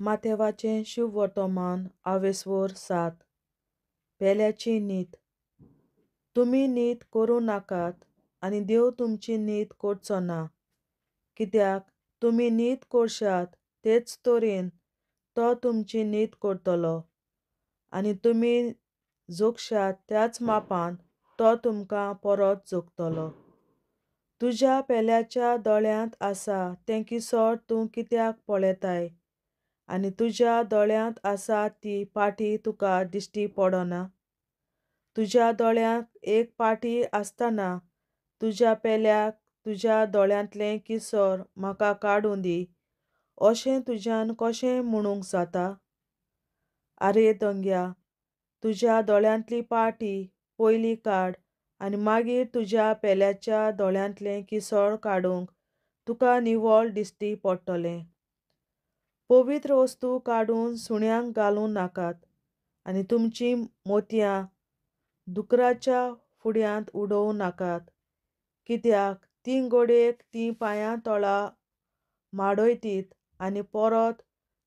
माथेवाचें शुभ वर्तमान आवेसवर 7. पेल्याची नीत. तुमी नीत करूं नाकात आनी देव तुमची नीत करचो ना. कित्याक तुमी नीत करशात तेच तरेन तो तुमची नीत करतलो आनी तुमी जोगशात त्याच मापान तो तुमकां परत जोगतलो. तुज्या पेल्याच्या दोळ्यांत आसा तें किसोर तूं कित्याक पळयताय आनी तुज्या दोळ्यांत आसा ती पाटी तुका दिश्टी पडना. तुज्या दोळ्यांत एक पाटी आसतना तुज्या पेल्याक तुज्या दोळ्यांतलें किसोर म्हाका काडून दी अशें तुज्यान कशें म्हणूंक जाता? आरे दोंग्या, तुज्या दोळ्यांतली पाटी पयलीं काड आनी मागीर तुज्या पेल्याच्या दोळ्यांतलें किसोर काडूंक तुका निवळ दिश्टी पडटलें. पवित्र वस्तू काडून सुण्यांक घालूं नाकात आनी तुमचीं मोतयां दुकराच्या फुड्यांत उडोवं नाकात, कित्याक तीं घोडयेक तीं पांयां तळा माडयतीत आनी परत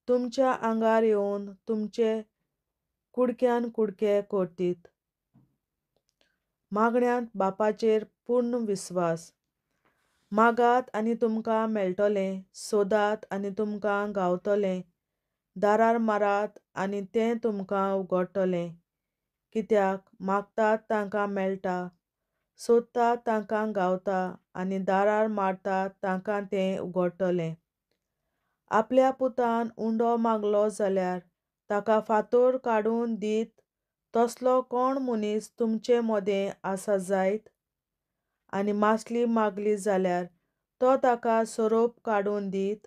तुमच्या आंगार येवन तुमचे कुडक्यान कुडके करतीत. मागण्यांत बापाचेर पूर्ण विस्वास. मागात आनी तुमकां मेळटलें, सोदात आनी तुमकां गावतलें, दारार मारात आनी तें तुमकां उगडटलें. कित्याक मागतात तांकां मेळटा, सोदतात तांकां गावता आनी दारार मारतात तांकां तें उगडटलें. आपल्या पुतान उंडो मागलो जाल्यार ताका फातर काडून दीत तसलो कोण मनीस तुमचे मदें आसा जायत? आनी मासली मागली जाल्यार तो ताका सोरोप काडून दीत?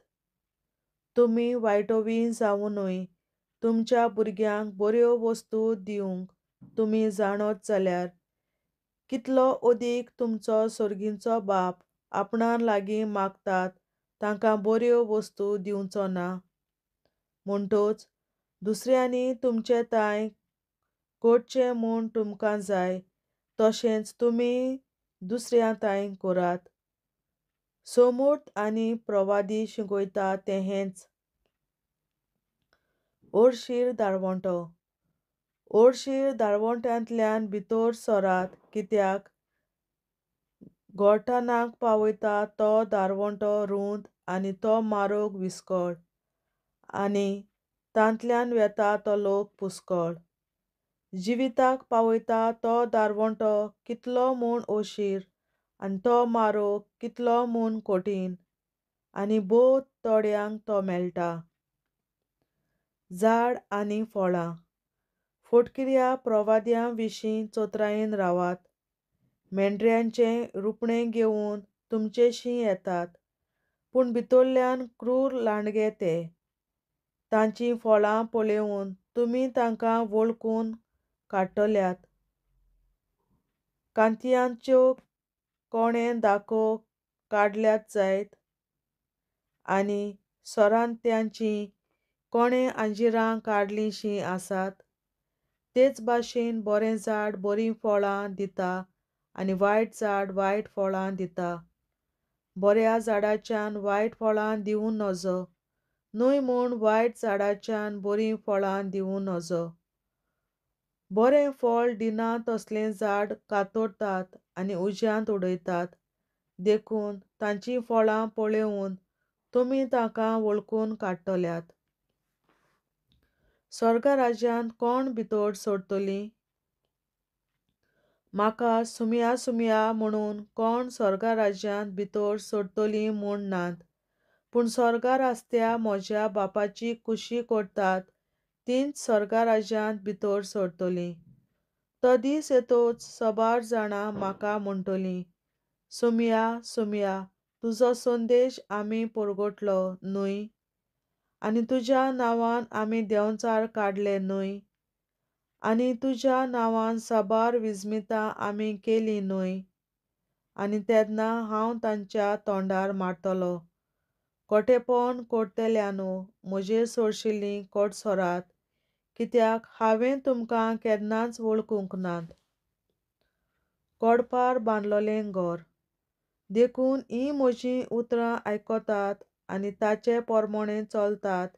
तुमी वायटोवी जावनूय तुमच्या भुरग्यांक बऱ्यो वस्तू दिवंक तुमी जाणत जाल्यार कितलो अदीक तुमचो सर्गीचो बाप आपणा लागीं मागतात तांकां बऱ्यो वस्तू दिवचो ना. म्हणटच दुसऱ्यांनी तुमचेताय घडचें म्हूण तुमकां जाय तशेंच तुमी दुसऱ्यांताय करात. समर्थ आनी प्रवादी शिकयता तें हेंच. अर्शीर दारवंटो. अर्शीर दारवंट्यांतल्यान भितर सरात, कित्याक घोळटानाक पावयता तो दारवंटो रुंद आनी तो मारोग विस्कोळ आनी तांतल्यान वेता तो लोक पुस्कोळ. जिविताक पावयता तो दारवंटो कितलो म्हूण अर्शीर आनी तो मारोग कितलो म्हूण कठीण आनी भोव थोड्यांक तो मेळटा. झाड आनी फळां. फोटकिऱ्या प्रवाद्यां विशीं चोत्रायेन रावात. मेंढऱ्यांचें रुपणें घेवन तुमचेशीं येतात, पूण भितरल्यान क्रूर लांडगे ते. तांचीं फळां पळयोवन तुमी तांकां वळखून काडटल्यात. कांतयांच्यो कोणे दाखो काडल्यात जायत आनी सोरांत्यांचीं कोणे आंजिरां काडलींशीं आसात. तेच भाशेन बरें झाड बरीं फळां दिता आनी वायट झाड वायट फळां दिता. बऱ्या झाडाच्यान वायट फळां दिवं नजो, न्हय म्हूण वायट झाडाच्यान बरीं फळां दिवं नजो. बरें फळ दिना तसलें झाड कातरतात आनी उज्यांत उडयतात. देखून तांचीं फळां पळयोवन तुमी तांकां वळखून काडटल्यात. स्वर्ग राज्यांत कोण भितर सरतलीं? म्हाका सुमया सुमया म्हणून कोण स्वर्ग राज्यांत भितर सरतलीं म्हूण नात, पूण स्वर्गार आसत्या म्हज्या बापाची कुशी करतात तींच स्वर्ग राज्यांत भितर सरतलीं. तो दीस येतच सोबार जाणां म्हाका म्हणटलीं, सुमया सुमया, तुजो संदेश आमी परगटलो न्हय आनी तुज्या नांवान आमी देंवचार काडले न्हय आनी तुज्या नांवान साबार विजमितां आमी केलीं न्हय. आनी तेन्ना हांव तांच्या तोंडार मारतलों, खोटेपण करतल्यांनो म्हजेर सरशिल्लीं कोडसोरात, कित्याक हांवें तुमकां केन्नाच वळखूंक नात. कोडपार बांदलोलें घर. देखून हीं म्हजीं उतरां आयकतात आनी ताचे पोरमोणें चलतात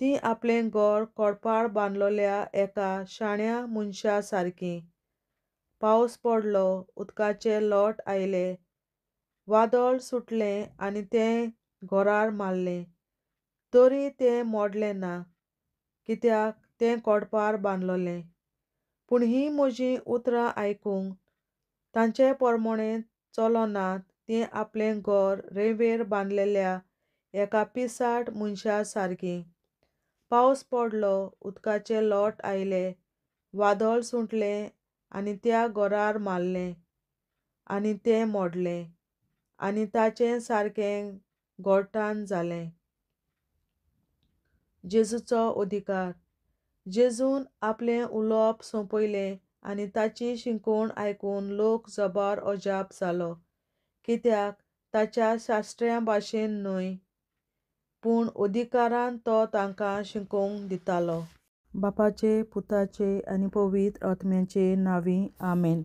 ती आपलें घर कोडपाड बांदलोल्या एका शाण्या मनशा सारकी. पावस पडलो, उदकाचे लोट आयले, वादळ सुटलें आनी तें घरार मारलें. तरी तें मोडलें ना, कित्याक तें कोडपार बांदलोलें. पूण ही म्हजीं उतरां आयकूंक तांचे पोरमोणें चलोनात. तीं आपलें घर रेंवेर बांदलेल्या एका पिसाट मनशा सारकी. पावस पडलो, उदकाचे लोट आयले, वादळ सुटलें आनी त्या घरार मारलें आनी तें मोडलें आनी ताचें सारकें घोटान जालें. जेजूचो अधिकार. जेजून आपलें उलोवप सोंपयलें आनी ताची शिकवण आयकून लोक जबार अजाप जालो, कित्याक ताच्या शास्त्र्या भाशेन न्हय पूण अधिकारान तो तांकां शिकोवंक दितालो. बापाचे, पुताचे आनी पवित्र आत्म्याचे नांवीं आमेन.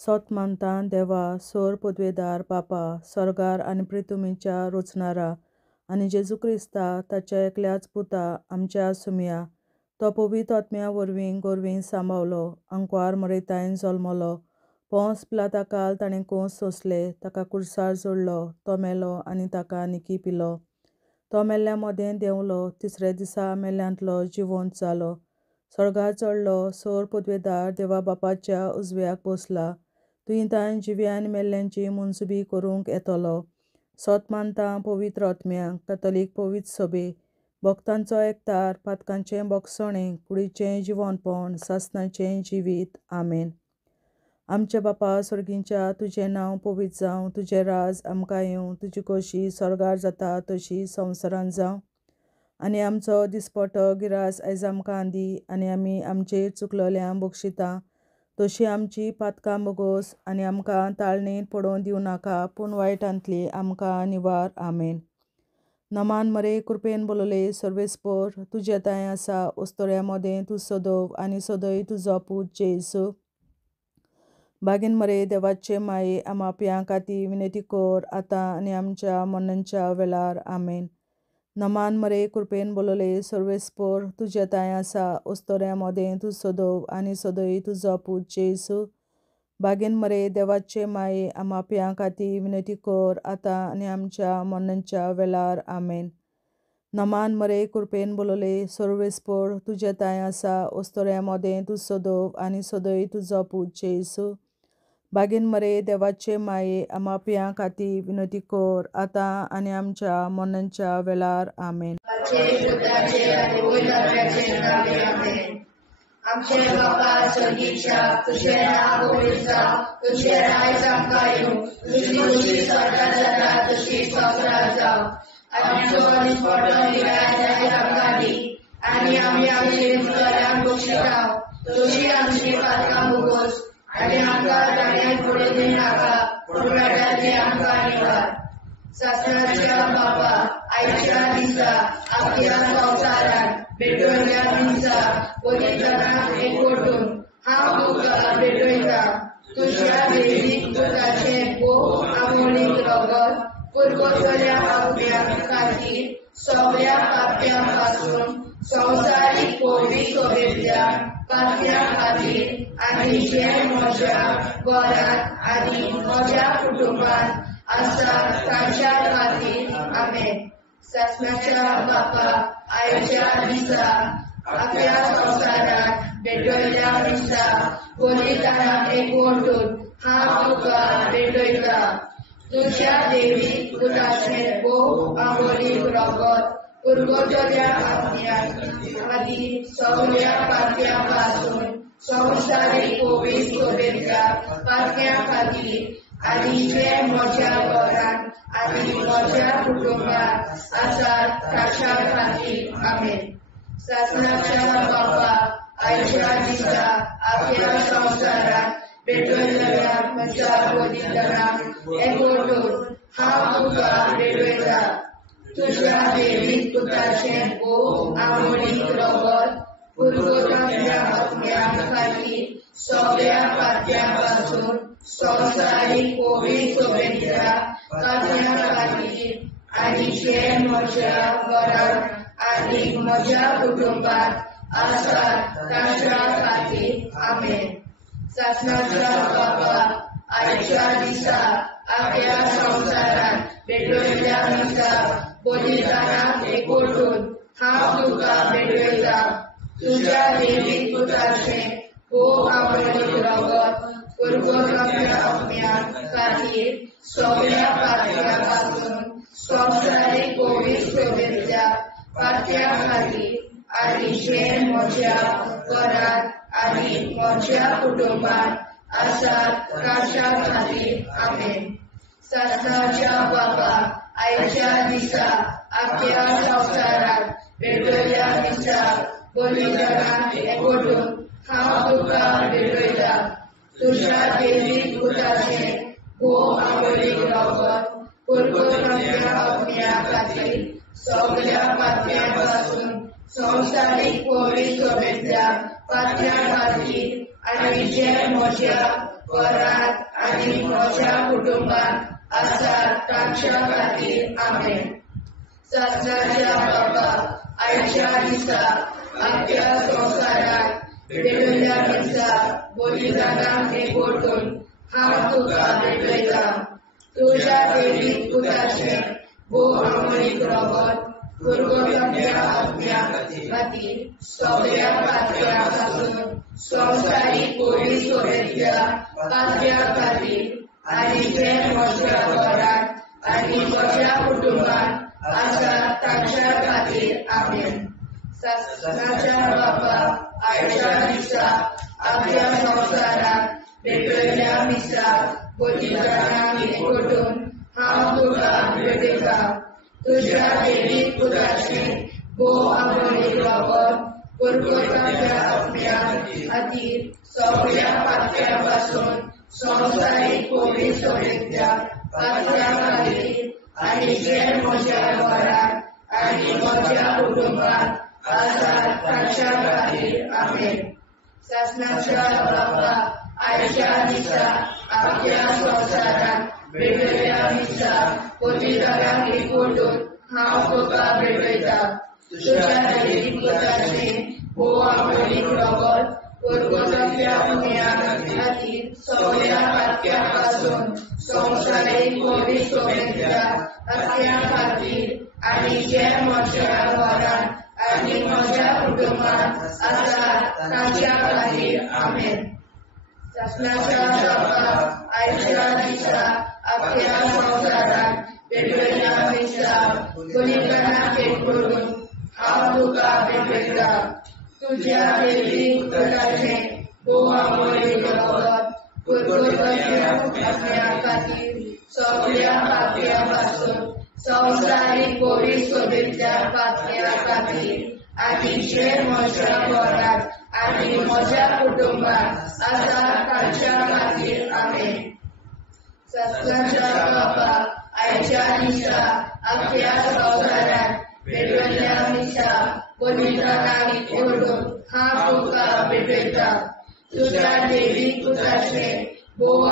सोत मानता देवा, सोर पदवेदार बापा, स्वर्गार आनी पृथ्वीच्या रचणारा, आनी जेजू क्रिस्ता ताच्या एकल्याच पुता आमच्या सुमया, तो पवित्र आत्म्या वरवीं गोरवीं सांबावलो, अंकवार मरयतायन जल्मलो, पोंस पिलाताकाल ताणें कोंस सोंसले, ताका कुर्सार जोडलो, तो मेलो आनी ताका निकी पिलो. तो मेल्ल्या मोदें देंवलो, तिसऱ्या दिसा मेल्ल्यांतलो जिवंत जालो, स्वर्गार चडलो, सोर पदवेदार देवा बापाच्या उजव्याक बसला, तुयें जिव्या आनी मेल्ल्यांची मनसुबी करूंक येतलो. सोत मानता पवित्र आत्म्याक, कातोलीक पवित्र सभे, भक्तांचो एकठार, पातकांचें बोगसणें, कुडीचें जिवंतपण, सासणाचें जिवीत. आमेन. आमचे बापा स्वर्गींच्या, तुजें नांव पवित्र जावं, तुजें राज आमकां येवं, तुजी खोशी स्वर्गार जाता तशी संवसारांत जावं. आनी आमचो दिसपट्टो गिरास आयज आमकां दी, आनी आमी आमचेर चुकलोल्यांक बक्षिता तशी आमची पातकां बोगोस, आनी आमकां ताळणेंत पडोवन दिवं नाका, पूण वायटांतली आमकां निवार. आमेन. नमान मरे कृपेन बोलोले सर्वेस्पोर, तुजे ताय आसा, ओस्तोऱ्या मोदें तूं सदोव आनी सदय तुजो पूत जेसू. बागीन मरे देवाचे माये, आमाप्यां खातीर विनंती कर, आतां आनी आमच्या मरणाच्या वेळार. आमेन. नमान मरे कृपेन बोलोले सर्वेस्पोर, तुजे ताय आसा, ओस्तोऱ्या मोदें तूं सदोव आनी सदय तुजो पूत जेसू. बागीन मरे देवाचे माये, आमाप्यां खातीर विनंती कर, आतां आनी आमच्या मरणाच्या वेळार. आमेन. नमान मरे कृपेन बोलोले सर्वेस्पोर, तुजे ताय आसा, ओस्तोऱ्या मोदें तूं सदोव आनी सदय तुजो पूत जेसू. बागीन मरे देवाचे माये, आमाप्यां खातीर विनंती कर, आतां आनी आमच्या मरणाच्या वेळार. आमेन. आमचे बापा स्वर्गीच्या, तुझे नाव पवित्र जावं, तुझे राज आमकां येवं, तुजी खुशी स्वर्गार जाता तशी संवसारांत जावं. आनी आमचो दिसपट्टो गिरास आयज आमकां दी, आनी आमी आमचे चुकलोल्यांक बक्षिता तशी आमची पातकां बोगोस, आनी आमकां ताळणेंत पडोवन दिवं नाका, पूण वायटांतली आमकां निवार. सासणाच्या बापा, आयच्या दिसा आपल्या संवसारांत भेटवयल्या दिसा पवित्रांक एकवटून हांव तुका भेटयता. तुज्या देवीक पुताचें भोव आमोणीक रगत पुरगोसल्या आत्म्या खातीर सगळ्या पाप्यां पासून संवसारीक पवित्र सभेंतल्या पाप्यां खातीर आनी जे म्हज्या घरांत आनी म्हज्या कुटुंबांत आसा तांच्या खातीर. आमेन. सासणाच्या बापा, आयच्या दिसा आपल्या संवसारांत भेटवयल्या दिसा पवित्रांक एकवटून हांव तुका भेटयता. तुज्या देवीक पुताचें भोव आमोणीक रगत पुरगोसल्या आत्म्या खातीर सगळ्या पाप्यां पासून संवसारीक पवित्र सभेंतल्या पाप्यां खातीर आनी जे म्हज्या घरांत आनी म्हज्या कुटुंबांत आसात तांच्या खातीर. आमेन. सासणाच्या बापा, आयच्या दिसा आपल्या संवसारांत भेटवयल्या म्हज्या पवित्रांक एकवटून हांव तुका भेटयता. तुज्या देवीक पुताचें भोव आमोणीक रगत पुरगोसल्या आत्म्या खातीर सगळ्या पाप्यां पासून संवसारीक पवित्र सभेंतल्या पाप्यां खातीर आनी जे म्हज्या घरांत आनी म्हज्या कुटुंबात आसात तांच्या खातीर आमेन. सासणाच्या बाबा आयच्या दिसा आख्या संवसारान भेटयल्या दिसा बलिदानाक एकवटून हांव तुका भेटयता. तुज्या देवीक पुताचें आवडीक रगत पुरगोवप्या आपल्या खातीर सगळ्या पातळ्या पासून संवसारीक कोवीड शुभेच्छा पातळ्या खातीर आनी जे म्हज्या घरांत आनी म्हज्या कुटुंबात आसात तांच्या खातीर आमेन. सासणाच्या बाबा आयच्या दिसा आख्या संवसारात भेटयल्या दिसा बलिदानाक एकवटून हांव तुका भेटयता. तुज्या देवीक पुताचें आवडीक रगत पुरगोवप्या आपल्या खातीर सगळ्या पातळ्या पासून संवसारीक कोवीड शुभेच्छा पातळ्या खातीर आनी जे म्हज्या घरांत आनी म्हज्या कुटुंबात आसात तांच्या खातीर आमेन. सासणाच्या बाबा आयच्या दिसा आख्या संवसारात भेटयल्या दिसा बलिदानाक एकवटून हांव तुका भेटयता. तुज्या देवीक पुताचें आवडीक रगत पुरगोवप्या आपल्या खातीर सगळ्या पातळ्या पासून संवसारीक कोवीड शुभेच्छा पातळ्या खातीर आनी जे म्हज्या घरांत आनी म्हज्या कुटुंबात आसात तांच्या खातीर आमेन. सासणाच्या बाबा आयच्या दिसा आख्या संवसारात भेटयल्या दिसा बलिदानाक एकवटून हांव तुका भेटयता. तुज्या देवीक पुताचें आवडीक रगत पुरगोवप्या आपल्या खातीर सगळ्या पातळ्या पासून संवसारीक कोवीड शुभेच्छा पातळ्या खातीर आनी जे म्हज्या घरांत आनी म्हज्या कुटुंबात आसात तांच्या खातीर आमेन. सासणाच्या बाबा आयच्या दिसा आख्या संवसारात भेटयल्या दिसा बलिदानाक एकवटून हांव तुका भेटयता. तुज्या देवीक पुताचें आवडीक रगत पुरगोवप्या आपल्या खातीर सगळ्या पातळ्या पासून संवसारीक कोवीड शुभेच्छा पातळ्या खातीर आनी जे म्हज्या घरांत आनी म्हज्या कुटुंबात आसात तांच्या खातीर आमेन. सासणाच्या बाबा आयच्या दिसा आख्या संवसारात भेटयल्या दिसा बलिदानाक एकवटून हांव तुका भेटयता. तुज्या देवीक पुताचें आवडीक रगत पुरगोवप्या आपल्या खातीर सगळ्या पातळ्या पासून संवसारीक कोवीड शुभेच्छा पातळ्या खातीर आनी जे म्हज्या घरांत आनी म्हज्या कुटुंबात आसात तांच्या खातीर आमेन. सासणाच्या बाबा आयच्या दिसा आख्या संवसारात भेटयल्या दिसा बलिदानाक एकवटून हांव तुका भेटयता. तुज्या देवीक पुताचें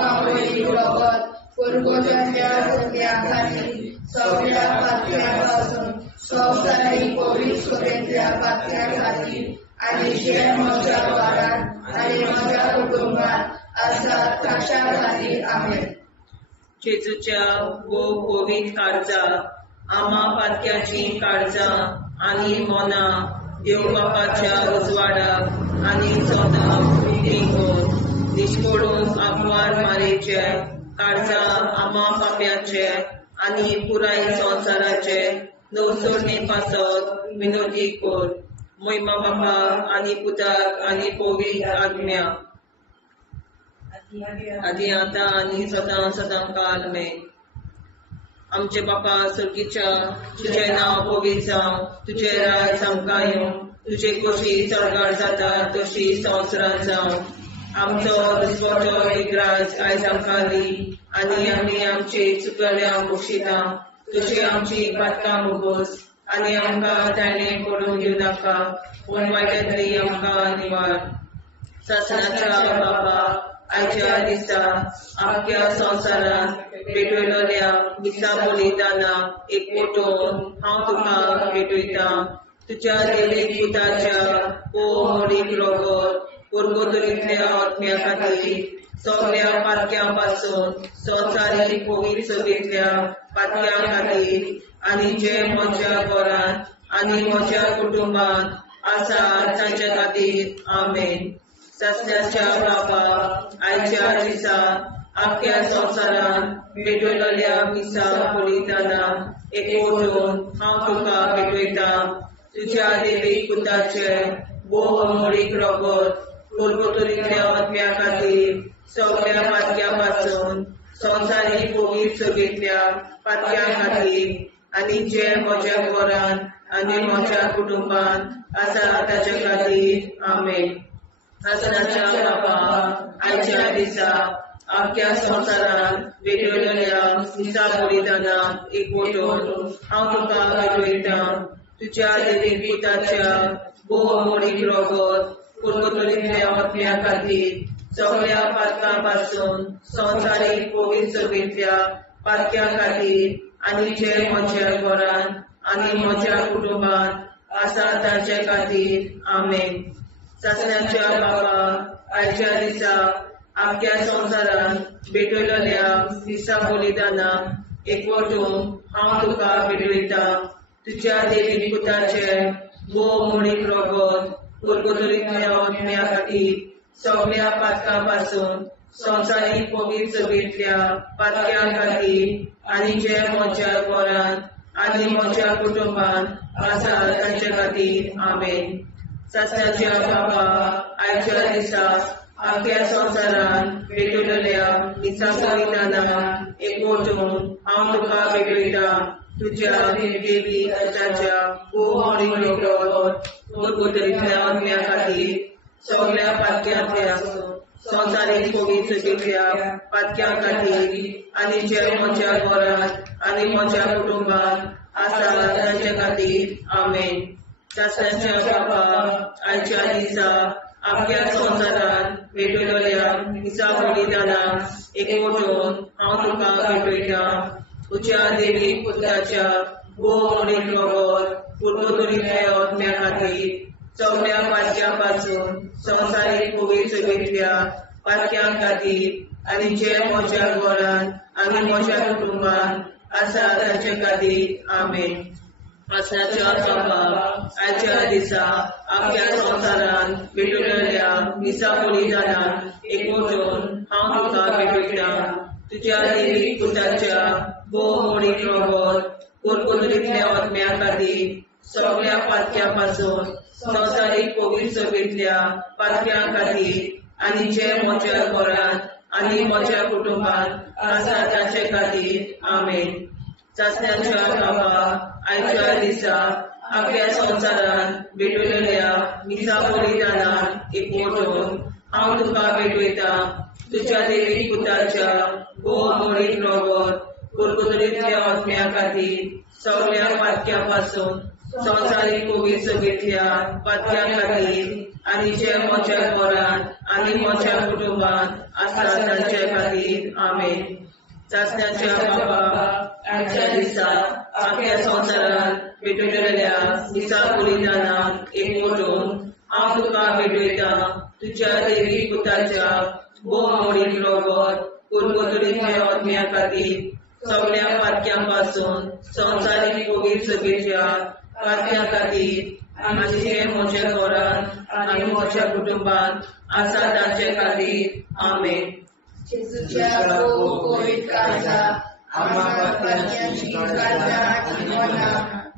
आवडीक रगत पुरगोवप्या आपल्या खातीर सगळ्या पातळ्या पासून संवसारीक कोवीड शुभेच्छा पातळ्या खातीर आनी जे म्हज्या घरांत आनी म्हज्या कुटुंबात आसात तांच्या खातीर आमेन. जेजूच्या कोवीड काळजां आमा पातक्याची काळजां आनी मोना देव बापाच्या उजवाडाक आनी सदां निश्कोडून आग्वार मारेचे काळजां आमा पाप्याचे आनी पुराय संवसाराचे नवसोडणे पासत विनोदी कोर. महिमा बापा आनी पुताक आनी पवित्र आत्म्या आदी आतां आनी सदां सदां काल आमेन. आमचे बापा सर्गीच्या तुझें नांव पवित्र जावं, तुझें राज आमकां येवं, तुजे कशी सरकार जाता तशी संवसारांत जावं. आमचो दिसवटो एक राज आयज आमकां दी आनी आमी आमचे चुकल्यांक बक्षिता. तशी आमची पातकां मुगोस आनी आमकां ताणें पडून दिवं नाका, पूण वायटांतली आमकां निवार. सासणाच्या बापा आयच्या दिसा आख्या संवसारांत भेटयलोल्या दिसा बलिदानाक एकवटून हांव तुका भेटयता. तुझ्या देवीक पुताच्या मोडीक रोगोत पुर्गोतरीतल्या आत्म्या खातीर सगळ्या पातक्यां संवसारीक पवित्र सभेंतल्या पातक्यां खातीर आनी जे म्हज्या घरांत आनी म्हज्या कुटुंबांत आसा तांच्या खातीर आमेन. सस्याच्या बापा आयच्या दिसा आख्या संवसारान भेटयलेल्या मिसा बलिदानां एकवटून हांव तुका भेटयता. तुझ्या देवीक पुताचे मोडीक रगत पुर्गोतरीतल्या आत्म्या खातीर सगळ्या पातक्यां संवसारीक पवित्र सभेंतल्या पातक्यां खातीर आनी जे म्हज्या घरांत आनी म्हज्या कुटुंबांत आसा ताच्या खातीर आमेन. आसनाच्या बापा आयच्या दिसा आख्या संवसारान भेटयलेल्या मिसा बलिदानां एकवटून हांव तुका भेटयता. तुझ्या देवीक पुताच्या मोडीक रगत पुर्गोतरीतल्या आत्म्या खातीर सगळ्या पातकां संवसारीक पवित्र सभेंतल्या पातक्यां खातीर आनी जे म्हज्या घरांत आनी म्हज्या कुटुंबांत आसा तांचे खातीर आमेन. सस्याच्या बापा आयच्या दिसा आख्या संवसारान भेटयलेल्या मिसा बलिदानां एकवटून हांव तुका भेटयता. तुझ्या देवीक पुताचे मोडीक रगत पुर्गोतरीतल्या आत्म्या खातीर सगळ्या पातकां संवसारीक पवित्र सभेंतल्या पातक्यां खातीर आनी जे म्हज्या घरांत आनी म्हज्या कुटुंबांत आसा तांचे खातीर आमेन. सस्याच्या बापा आयच्या दिसा आख्या संवसारान भेटयलेल्या मिसा बलिदानां एकवटून हांव तुका भेटयता. तुझ्या देवीक पुताच्या मोडीक रगत पुर्गोतरीतल्या आत्म्या खातीर सगळ्या पातक्यां संवसारीक पवित्र सभेंतल्या पातक्यां खातीर आनी जे म्हज्या घरांत आनी म्हज्या कुटुंबांत आसा तांचे खातीर आमेन. सस्याच्या बापा आयच्या दिसा आख्या संवसारान भेटयलेल्या मिसा बलिदानां एकवटून हांव तुका भेटयता. तुझ्या देवीक पुताच्या मोडीक रगत पुर्गोतरीतल्या आत्म्या खातीर सगळ्या पातक्यां संवसारीक पवित्र सभेंतल्या पातक्यां खातीर आनी जे म्हज्या घरांत आनी म्हज्या कुटुंबांत आसा तांचे खातीर आमेन. आसनाच्या बापा आयच्या दिसा आख्या संवसारान भेटयलेल्या मिसा बलिदानां एकवटून हांव तुका भेटयता. तुझ्या देवीक पुताच्या मोडीक रगत पुर्गोतरीतल्या आत्म्या खातीर सगळ्या पातक्यां संवसारीक पवित्र सभेंतल्या पातक्यां खातीर आनी जे म्हज्या घरांत आनी म्हज्या कुटुंबांत आसा तांचे खातीर आमेन. सस्याच्या बापा आयच्या दिसा आख्या संवसारान भेटयलेल्या मिसा बलिदानां एकवटून हांव तुका भेटयता. तुझ्या देवीक पुताच्या मोडीक रगत पुर्गोतरीतल्या आत्म्या खातीर सगळ्या पातक्यां संवसारीक पवित्र सभेंतल्या पातक्यां खातीर आनी जे म्हज्या घरांत आनी म्हज्या कुटुंबांत आसा तांचे खातीर आमेन. सस्याच्या बापा आयच्या दिसा आख्या संवसारान भेटयलेल्या मिसा बलिदानां एकवटून हांव तुका भेटयता. तुझ्या देवीक पुताच्या मोडीक रगत पुर्गोतरीतल्या आत्म्या खातीर सगळ्या पातक्यां संवसारीक पवित्र सभेंतल्या पातक्यां खातीर आनी जे म्हज्या घरांत आनी म्हज्या कुटुंबांत आसा तांचे खातीर आमेन. जेजूच्या पवित्र काळजा आम्हा पातकांची काळजा आनी मना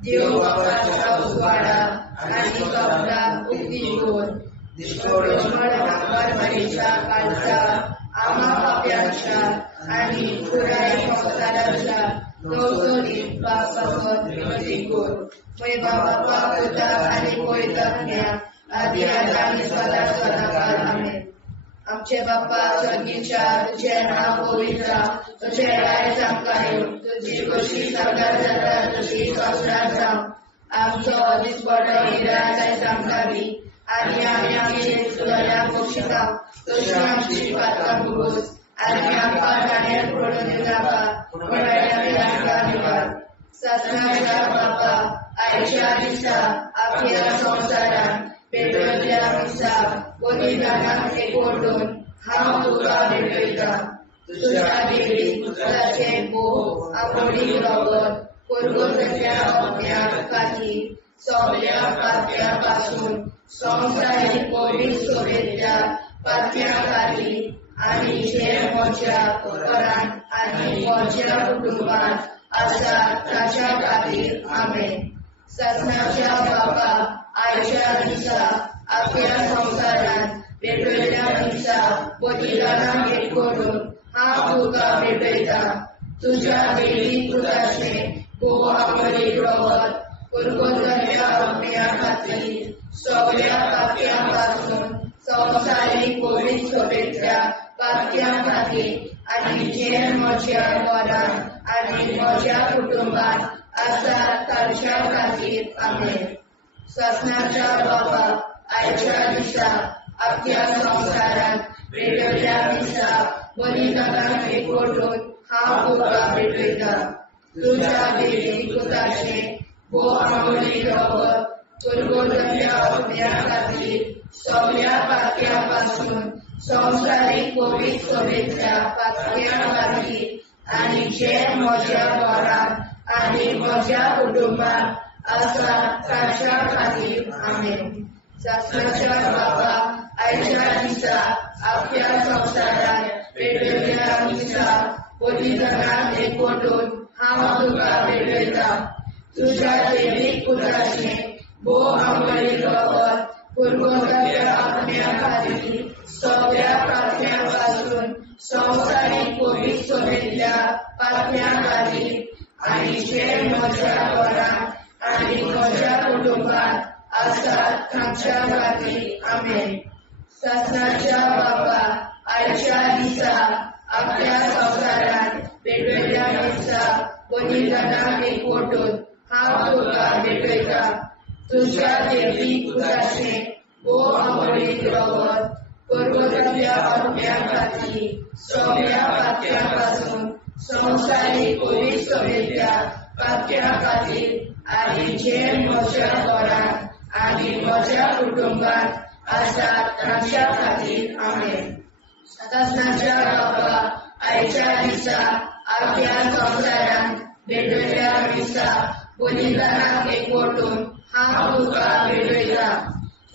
देव बापाच्या उजवाडा आनी कपडा उक्ती कोर परमेच्या काळजा आम्हा पाप्यांच्या आनी पुराय संसाराच्या गवसणीत पापावर विनती कोर. मैबा बापा पुता आनी पवित्रात्म्या आदी आनी सदा सदाकाळ आमेन. आमचे बापा स्वर्गीच्या तुझे नाव पवित्र तुझे राय चमकायो तुझी कशी सगळ्यात जाता तशी संसारात जावं. आमचो दिसपडो निराय आमकां दी आनी आमी आमचे सुदाऱ्याक बक्षिसा तशी आमची पातकां भोगोस आनी आमकां गाण्यात पडून नाका पण आमकां निवार. ससनाच्या बापा आयच्या दिसा आपल्या संवसारान पेटयल्ल्या दिसा बलिदानाक एकवटून हांव तुका भेटयता. तुज्या देवी पुत्राचे भोव आवडीक रगत पुरगोट्याच्या अग्न्याक खातीर सगळ्या पात्या पासून संवसारीक पवित्र सोबेतल्या पात्या खातीर आनी जे म्हज्या घरांत आनी म्हज्या कुटुंबांत आसा ताच्या खातीर आमेन. सत्नाच्या बाबा आयच्या दिसा आपल्या संवसारान भेटयल्ल्या दिसा बलिदानाक एकवटून हांव तुका भेटयता. तुज्या देवी पुत्राचे भोव आवडीक रगत पुरगोट्याच्या अग्न्या खातीर सगळ्या पात्या पासून संवसारीक पवित्र सोबेतल्या पात्या खातीर आनी जे म्हज्या घरांत आनी म्हज्या कुटुंबांत आसा ताच्या खातीर आमेन. सत्नाच्या बाबा आयच्या दिसा आपल्या संवसारान भेटयल्ल्या दिसा बलिदानाक एकवटून हांव तुका भेटयता. तुज्या देवी पुत्राचे भोव आवडीक रगत पुरगोट्याच्या अग्न्या खातीर सगळ्या पात्या पासून संवसारीक पवित्र सोबेतल्या पात्या खातीर आनी जे म्हज्या घरांत आनी म्हज्या कुटुंबांत आसा ताच्या खातीर आमेन. सत्नाच्या बाबा आयच्या दिसा आपल्या संवसारान भेटयल्ल्या दिसा बलिदानाक एकवटून हांव तुका भेटयता. तुज्या देवी पुत्राचे भोव आवडीक रगत पुरगोट्याच्या अग्न्या खातीर सगळ्या पात्या पासून संवसारीक पवित्र सोबेतल्या पात्या खातीर आनी जे म्हज्या घरांत आनी म्हज्या कुटुंबांत आसा ताच्या खातीर आमेन. सत्नाच्या बाबा आयच्या दिसा आपल्या संवसारान भेटयल्ल्या दिसा बलिदानाक एकवटून हांव तुका भेटयता. तुज्या देवी पुत्राचे भोव आवडीक रगत पुरगोट्याच्या अग्न्या खातीर सगळ्या पात्या पासून संवसारीक पवित्र सोबेतल्या पात्या खातीर आनी जे म्हज्या घरांत आनी म्हज्या कुटुंबांत आसा ताच्या खातीर आमेन. सत्नाच्या बाबा आयच्या दिसा आपल्या संवसारान भेटयल्ल्या दिसा बलिदानाक एकवटून हांव तुका भेटयता.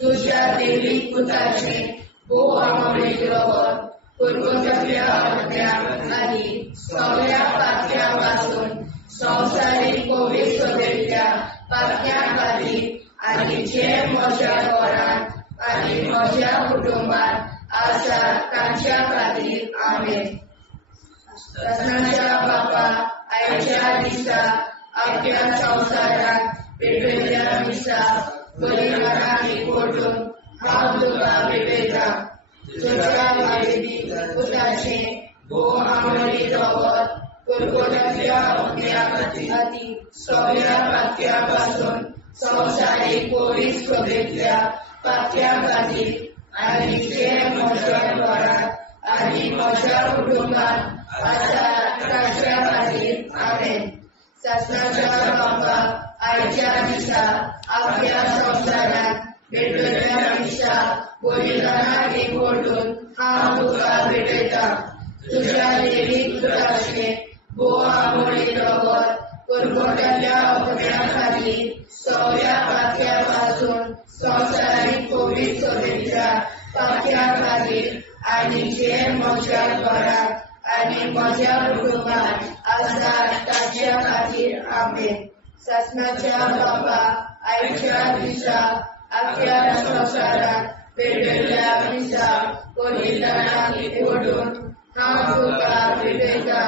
तुज्या देवी पुत्राचे भोव आवडीक रगत पुरगोट्याच्या अग्न्या खातीर सगळ्या पात्या पासून संवसारीक पवित्र सोबेतल्या पात्या खातीर आनी जे म्हज्या घरांत आनी म्हज्या कुटुंबांत आसा ताच्या खातीर आमेन. सत्नाच्या बाबा आयच्या दिसा आपल्या संवसारान भेटयल्ल्या दिसा बलिदानाक एकवटून हांव तुका भेटयता. तुज्या देवी पुत्राचे भोव आवडीक रगत पुरगोट्याच्या अग्न्या खातीर सगळ्या पात्या पासून संवसारीक पवित्र सोबेतल्या पात्या खातीर आनी जे म्हज्या घरांत आनी म्हज्या कुटुंबांत आसा ताच्या खातीर आमेन. सत्नाच्या बाबा आयच्या दिसा आपल्या संवसारान भेटयल्ल्या दिसा बलिदानाक एकवटून हांव तुका भेटयता. तुज्या देवी पुत्राचे भोव आवडीक रगत पुरगोट्याच्या अग्न्या खातीर सगळ्या पात्या पासून संवसारीक पवित्र सोबेतल्या पात्या खातीर आनी जे म्हज्या घरांत आनी म्हज्या कुटुंबांत आसा ताच्या खातीर आमेन. सत्नाच्या बाबा आयच्या दिसा आपल्या संवसारान भेटयल्ल्या दिसा बलिदानाक एकवटून हांव तुका भेटयता.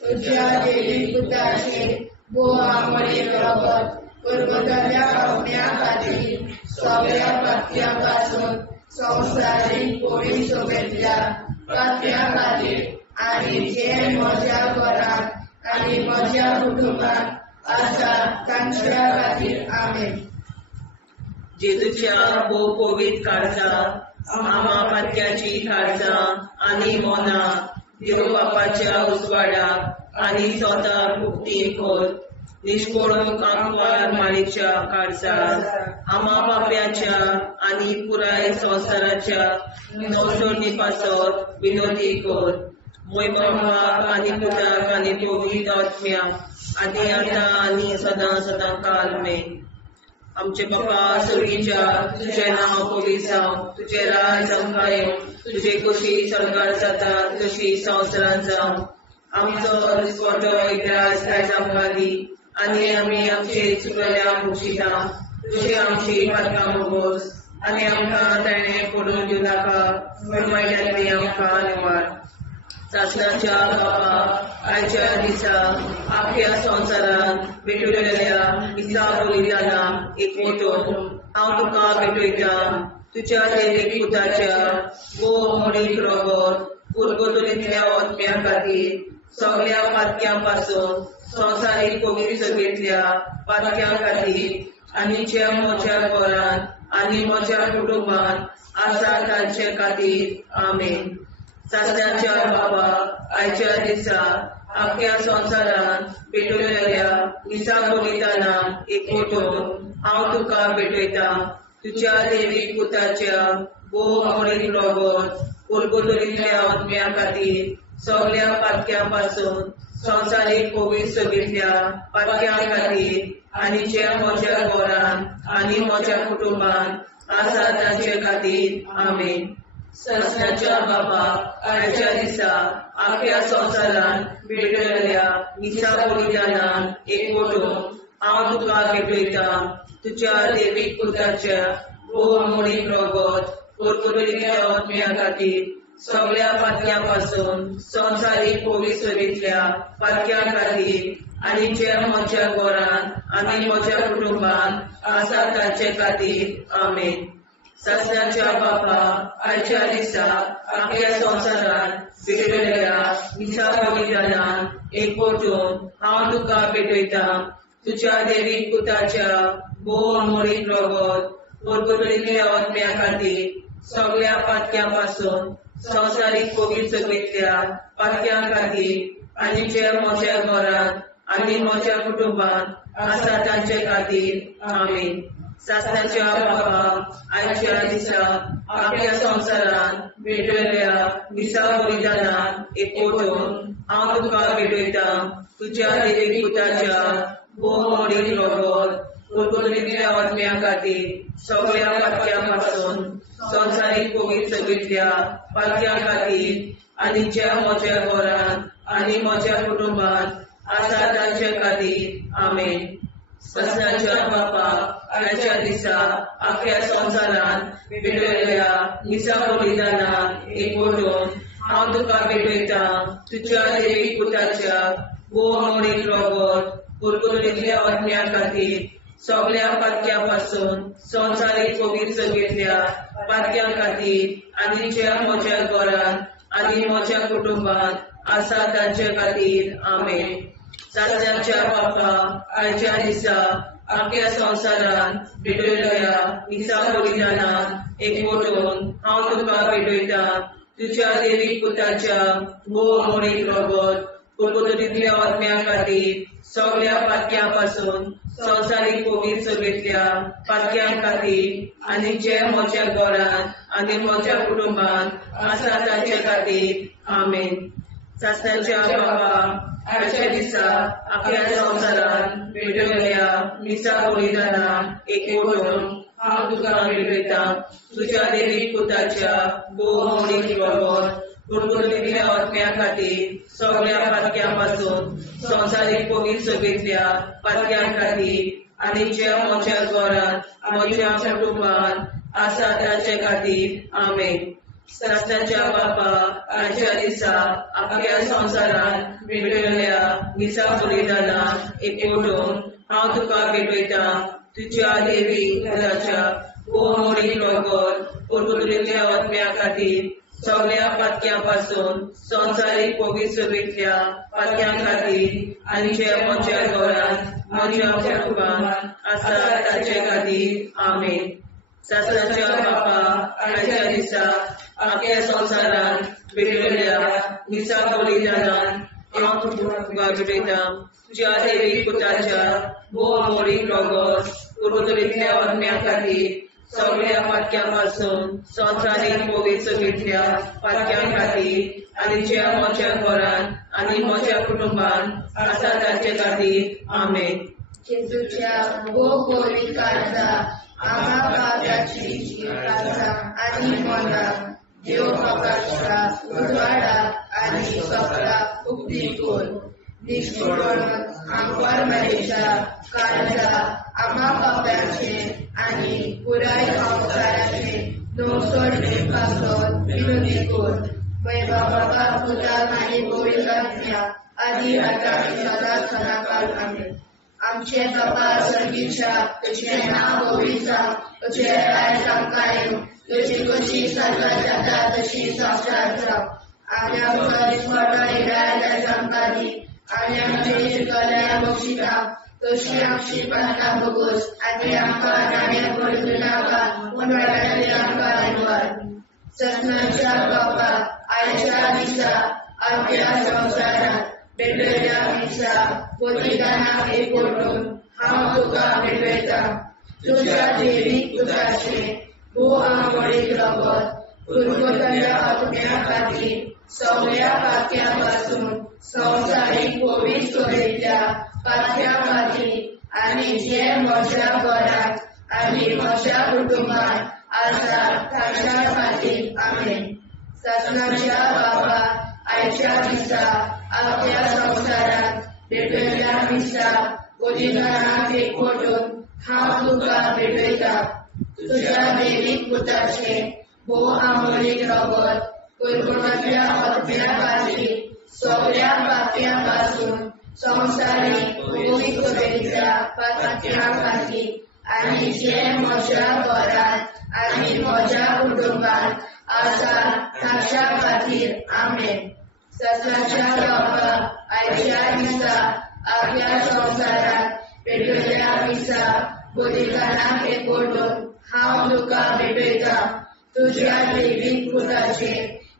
तुज्या देवी पुत्राचे भोव आवडीक रगत पुरगोट्याच्या अग्न्या खातीर सगळ्या पात्या पासून संवसारीक पवित्र सोबेतल्या पात्या खातीर आनी जे म्हज्या घरांत आनी म्हज्या कुटुंबांत आसा तांच्या खातीर आमेन. जेजूच्या भोव पवित्र काळजा आमा पात्याची काळजां आनी मोना देव बापाच्या उजवाडाक आनी स्वता मुक्ती कोर. निष्कळून आंकवार मारीच्या काळजात आम्हा पाप्याच्या आणि पुराय संसाराच्या मोसोडणीपासून विनोदी कर. मोय बाबा आणि पुताक आणि पवित्र आत्म्या आधी आता आणि सदां सदां काल मे. आमचे बापा स्वर्गीच्या तुझे नाव पवित्र जावं, तुझे राज आमकां येवं, तुझे कशी सरकार जाता तशी संवसारांत जावं. आमचो दिसवटो इतिहास आयज आमकां दी आनी आमी आमचे चुकल्या मुक्षिता. तुझे आमची पातकां मोगोस आनी आमकां ताणें पडून दिवं नाका, पण वायट्यांतली आमकां निवार. सासणाच्या बापा आयच्या दिसा आख्या संवसारांत भेटलेल्या दिसा बलिदाना एकवटून हांव तुका भेटयता. तुज्या देवीक पुताच्या मोडीक रगत उरगतुलींतल्या आत्म्या खातीर सगळ्या पातक्यां पासून संवसारीक पवित्र सभेंतल्या पातक्यां खातीर आनी ज्या म्हज्या घरांत आनी म्हज्या कुटुंबांत आसा तांचे खातीर आमेन. सासण्याच्या बाबा आयच्या दिसा आख्या संवसारांत भेटलेल्या दिसा बलिदाना एकवटून हांव तुका भेटयता. तुज्या देवीक पुताच्या मोडीक रगत उरगतुलींतल्या आत्म्या खातीर सगळ्या पातक्यां पासून संवसारीक पवित्र सभेंतल्या पातक्यां खातीर आनी ज्या म्हज्या घरांत आनी म्हज्या कुटुंबांत आसा तांचे खातीर आमेन. सासण्याच्या बाबा आयच्या दिसा आख्या संवसारांत भेटलेल्या दिसा बलिदाना एकवटून हांव तुका भेटयता. तुज्या देवीक पुताच्या मोडीक रगत उरगतुलींतल्या आत्म्या खातीर सगळ्या पातक्यां पासून संवसारीक पवित्र सभेंतल्या पातक्यां खातीर आनी ज्या म्हज्या घरांत आनी म्हज्या कुटुंबांत आसा तांचे खातीर आमेन. सासण्याच्या बापा आयच्या दिसा आख्या संवसारांत भेटलेल्या दिसा बलिदाना एकवटून हांव तुका भेटयता. तुज्या देवीक पुताच्या मोडीक रगत उरगतुलींतल्या आत्म्या खातीर सगळ्या पातक्यां पासून संवसारीक पवित्र सभेंतल्या पातक्यां खातीर आनी ज्या म्हज्या घरांत आनी म्हज्या कुटुंबांत आसा तांचे खातीर आमेन. सासण्याच्या बाबा आयच्या दिसा आख्या संवसारांत भेटलेल्या दिसा बलिदाना एकवटून हांव तुका भेटयता. तुज्या देवीक पुताच्या मोडीक रगत उरगतुलींतल्या आत्म्या खातीर सगळ्या पातक्यां पासून संवसारीक पवित्र सभेंतल्या पातक्यां खातीर आनी ज्या म्हज्या घरांत आनी म्हज्या कुटुंबांत आसा तांचे खातीर आमेन. सासण्याच्या बापा आयच्या दिसा आख्या संवसारांत भेटलेल्या दिसा बलिदाना एकवटून हांव तुका भेटयता. तुज्या देवीक पुताच्या मोडीक रगत उरगतुलींतल्या आत्म्या खातीर सगळ्या पातक्यां पासून संवसारीक पवित्र सभेंतल्या पातक्यां खातीर आनी ज्या म्हज्या घरांत आनी म्हज्या कुटुंबांत आसा तांचे खातीर आमेन. सासण्याच्या बापा आयच्या दिसा आख्या संवसारांत भेटलेल्या दिसा बलिदाना एकवटून हांव तुका भेटयता. तुज्या देवीक पुताच्या मोडीक रगत उरगतुलींतल्या आत्म्या खातीर सगळ्या पातक्यां पासून संवसारीक पवित्र सभेंतल्या पातक्यां खातीर आनी ज्या म्हज्या घरांत आनी म्हज्या कुटुंबांत आसा तांचे खातीर आमेन. सासण्याच्या बाबा आयच्या दिसा आख्या संवसारांत भेटलेल्या दिसा बलिदाना एकवटून हांव तुका भेटयता. तुज्या देवीक पुताच्या मोडीक रगत उरगतुलींतल्या आत्म्या खातीर सगळ्या पातक्यां पासून संवसारीक पवित्र सभेंतल्या पातक्यां खातीर आनी ज्या म्हज्या घरांत म्हज्या कुटुंबांत आसा तांचे खातीर आमेन. सासण्याच्या बापा आयच्या दिसा आख्या संवसारांत भेटलेल्या दिसा बलिदाना एकवटून हांव तुका भेटयता. तुज्या देवीक पुताच्या मोडीक रगत उरगतुलींतल्या आत्म्या खातीर सगळ्या पातक्यां पासून संवसारीक पवित्र सभेंतल्या पातक्यां खातीर आनी ज्या म्हज्या घरांत म्हज्या कुटुंबांत आसा तांचे खातीर आमेन. सासण्याच्या बापा आयच्या दिसा आख्या संवसारांत भेटलेल्या दिसा बलिदानान हांव तुका भेटयता तुज्या देवीक पुताच्या भोव अमोलीक रगत पुर्वतरींतल्या आत्म्या खातीर सगळ्या पातक्यां पासून संवसारीक पवित्रतेंतल्या पातक्यां खातीर आनी जे म्हज्या घरान आनी म्हज्या कुटुंबान आसा ताचे खातीर आमेन. जेजूच्या भोव पवित्र काळजा आम्हा पाप्याची काळजा आनी मनाक देव बापाच्या उजवाडाक आनी सपनाक उक्ती कर. निष्ठुरण आमकां मेरेच्या काळजा आम्हा पाप्याचे आनी पुराय संवसाराचे नवसोडे पासून विनोदी कर. बाबा पुताक आनी पवित्रात्म्या आदी आतां आनी सदांच सदांकाळ आमेन. आमचे बाबा सर्गीच्या तुझे नाव पवित्र जावं, तुझे राज्य आमकां येवं, तुझी कशी स्वर्गात जाता तशी संवसारांत जावं. आनी आमकां दिसपट्टो इराय आमकां दी आनी आमचे शिकल्या बक्षिता तशी आमची प्रार्थना भोगोस आनी आमकां नाण्या पडूं नाका पूण वाटायले आमकां निवार. सत्नाच्या बाबा आयच्या दिसा आमच्या संवसारांत भेटलेल्या दिसा बलिदानाक एकवटून हांव तुका भेटयता. तुज्या देवीक पुताचे भोव आंबोळीक रगत पुर्वतल्या आत्म्या खातीर सगळ्या पातक्यां पासून संवसारीक पवित्रतेंतल्या पातक्यां खातीर आनी जे म्हज्या घरांत आनी म्हज्या कुटुंबान आसा ताच्या खातीर आमेन. सत्नाच्या बाबा आयच्या दिसा आपल्या संवसारांत भेटलेल्या दिसा बलिदानाक एकवटून हांव तुका भेटयता. तुज्या देवीक पुताचे भोव आंबोळीक रगत पुर्वतल्या आत्म्या खातीर सगळ्या पातक्यां पासून संवसारीक पवित्रतेंतल्या पातक्यां खातीर आनी जे म्हज्या घरांत आनी म्हज्या कुटुंबान आसा ताच्या खातीर आमेन. सत्नाच्या बाबा आयच्या दिसा आपल्या संवसारांत भेटलेल्या दिसा बलिदानाक एकवटून हांव तुका भेटयता. तुज्या देवीक पुताचे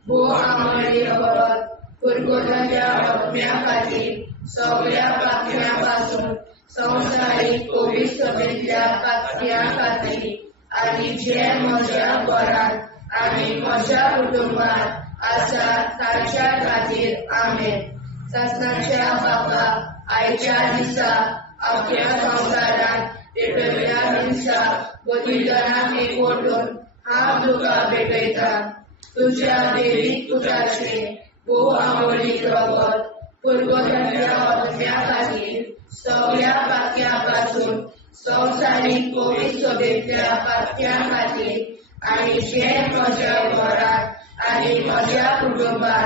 भोव आंबोळीक रगत पुर्वतल्या आत्म्या खातीर सगळ्या पातक्यां पासून संवसारीक पवित्रतेंतल्या पातक्यां खातीर आनी जे म्हज्या घरांत आनी म्हज्या कुटुंबान आसा ताच्या खातीर आमेन. सत्नाच्या बाबा आयच्या दिसा आपल्या संवसारांत भेटलेल्या दिसा बलिदानाक एकवटून हांव तुका भेटयता. तुज्या देवीक पुताचे भोव आंबोळीक रगत पुर्वतल्या आत्म्या खातीर सगळ्या पातक्यां पासून संवसारीक पवित्रतेंतल्या पातक्यां खातीर आनी जे म्हज्या घरांत आनी म्हज्या कुटुंबान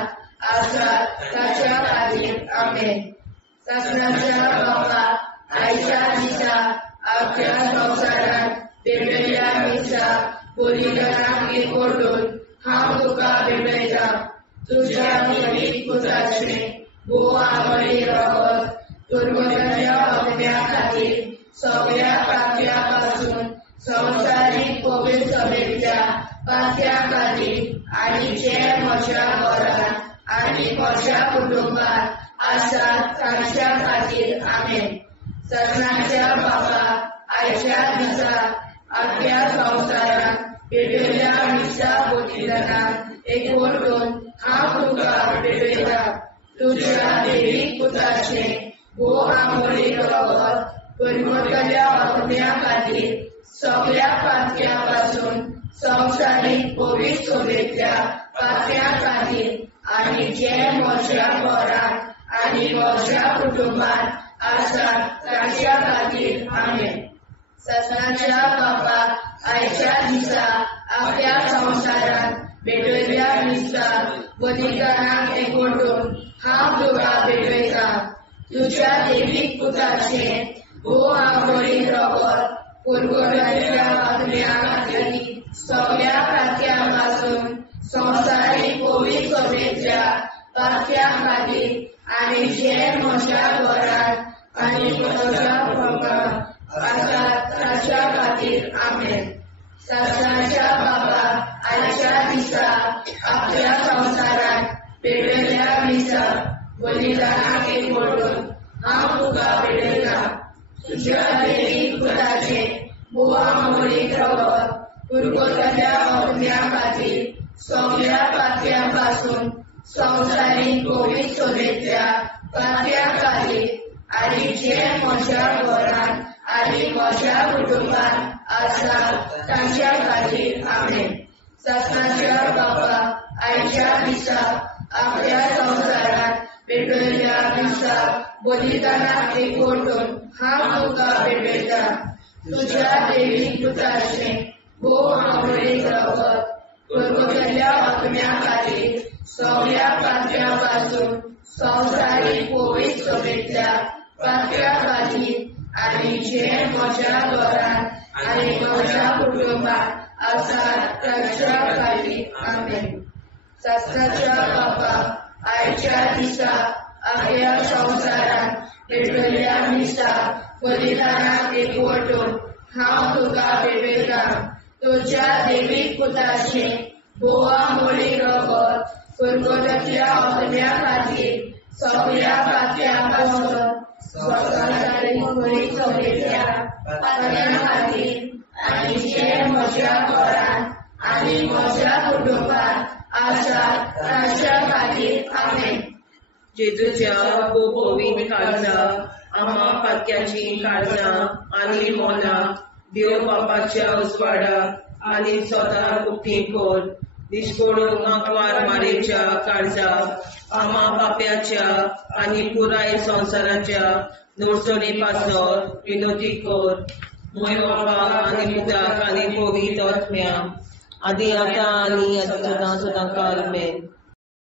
आसा ताच्या खातीर आमेन. सत्नाच्या बाबा आयच्या दिसा आपल्या संवसारांत भेटलेल्या दिसा बलिदानाक एकवटून हांव तुका भेटयता. तुज्या देवीक पुताचे भोव आंबोळीक रगत पुर्वतल्या आत्म्या खातीर सगळ्या पातक्यां पासून संवसारीक पवित्रतेंतल्या पातक्यां खातीर आनी जे म्हज्या घरांत आनी म्हज्या कुटुंबान आसा ताच्या खातीर आमेन. सत्नाच्या बाबा आयच्या दिसा आपल्या संवसारांत भेटलेल्या दिसा बलिदानाक एकवटून हांव तुका भेटयता. तुज्या देवीक पुताचे भोव आंबोळीक रगत पुर्वतल्या आत्म्या खातीर सगळ्या पातक्यां पासून संवसारीक पवित्रतेंतल्या पातक्यां खातीर आनी जे म्हज्या घरांत आनी म्हज्या कुटुंबान आसा ताच्या खातीर आमेन. सत्नाच्या बाबा आयच्या दिसा आपल्या संवसारांत भेटलेल्या दिसा बलिदानाक एकवटून हांव तुका भेटयता. तुज्या देवीक पुताचे भोव आंबोळीक रगत पुर्वतल्या आत्म्या खातीर सगळ्या पातक्यां पासून संवसारीक पवित्रतेंतल्या पातक्यां खातीर आनी जे म्हज्या घरांत आनी म्हज्या कुटुंबान आसा ताच्या खातीर आमेन. सत्नाच्या बाबा आयच्या दिसा आपल्या संवसारांत भेटलेल्या दिसा बलिदानाक एकवटून हांव तुका भेटयता तुज्या दैवीक पुताचे बोवा मोडीक रगत पुरगोटल्या आत्म्या खातीर सगळ्या पापयां पासून संवसारीक कोवीड सोबेतल्या पापयां खातीर आनी जे म्हज्या घरांत आनी म्हज्या कुटुंबांत आसा तांच्या खातीर आमेन. सासणाच्या बापा आयच्या दिसा आपल्या संवसारांत भेटयल्या दिसाक बलिदानाक एकवटून हांव तुका भेटयता तुज्या दैवीक पुताचे भोव आमोडीक रगत पुरगोटल्या आत्म्या खातीर सगळ्या पापयां पासून संवसारीक कोवीड सोबेतल्या पापयां खातीर आनी जे म्हज्या घरांत आनी म्हज्या कुटुंबांत आसा तांच्या खातीर आमेन. सासणाच्या बापा आयच्या दिसा आपल्या संवसारांत भेटयल्या दिसाक बलिदानाक एकवटून हांव तुका भेटयता तुज्या दैवीक पुताचे बोवा मोडीक रगत पुरगोटल्या आत्म्या खातीर सगळ्या पापयां पासून संवसारीक कोवीड सोबेतल्या पापयां खातीर आनी जे म्हज्या घरांत आनी म्हज्या कुटुंबांत आसा तांच्या खातीर आमेन. जेजूच्या पवित्र काळजा आम्हा पातक्याची काळजां आनी मोलां देव बापाच्या उजवाडाक आनी सदां उक्ती कोर. दिसपडून आंकवार मारेच्या काळजाक आम्हा पाप्याच्या आनी पुराय संवसाराच्या नोडसणी पासत विनोदी कोर. मोय बापा आनी पुताक आनी पवित्र आत्म्या आदी आतां आनी सदां सदां काल आमेन.